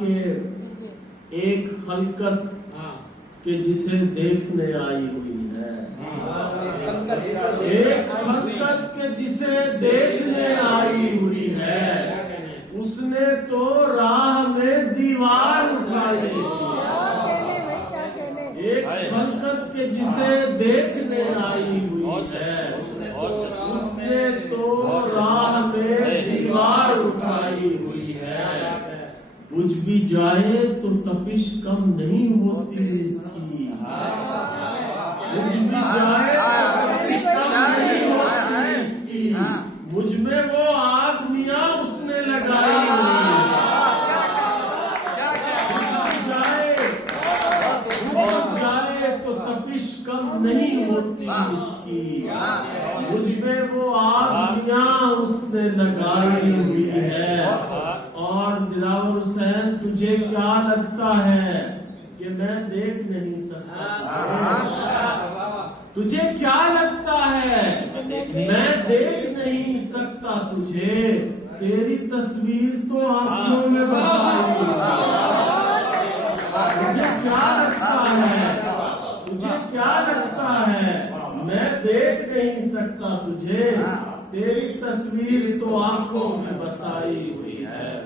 کہ ایک خلقت کہ جسے دیکھنے آئی ہوئی ہے، ایک خلقت کہ جسے دیکھنے آئی ہوئی ہے، اس نے تو راہ میں دیوار اٹھائی ہوئی ہے۔ ایک خلقت کہ جسے دیکھنے آئی ہوئی ہے، اس نے تو راہ میں دیوار اٹھائی ہوئی ہے۔ بجھ بھی جائے تو تپش کم نہیں ہوتی اس کی، بجھ بھی جائے تو تپش کم نہیں ہوتی اس کی، مجھ میں وہ آگ میاں اس نے لگائی ہوئی ہے۔ تو تپش کم نہیں ہوتی اس کی، مجھ میں وہ آگ میاں اس نے لگائی ہوئی ہے۔ اور دلاور حسین تجھے کیا لگتا ہے کہ میں دیکھ نہیں سکتا؟ تجھے کیا لگتا ہے میں دیکھ نہیں سکتا تجھے؟ تیری تصویر تو آنکھوں میں بسائی ہوئی ہے۔ مجھے کیا لگتا ہے، تجھے کیا لگتا ہے میں دیکھ نہیں سکتا تجھے؟ تیری تصویر تو آنکھوں میں بسائی ہوئی ہے۔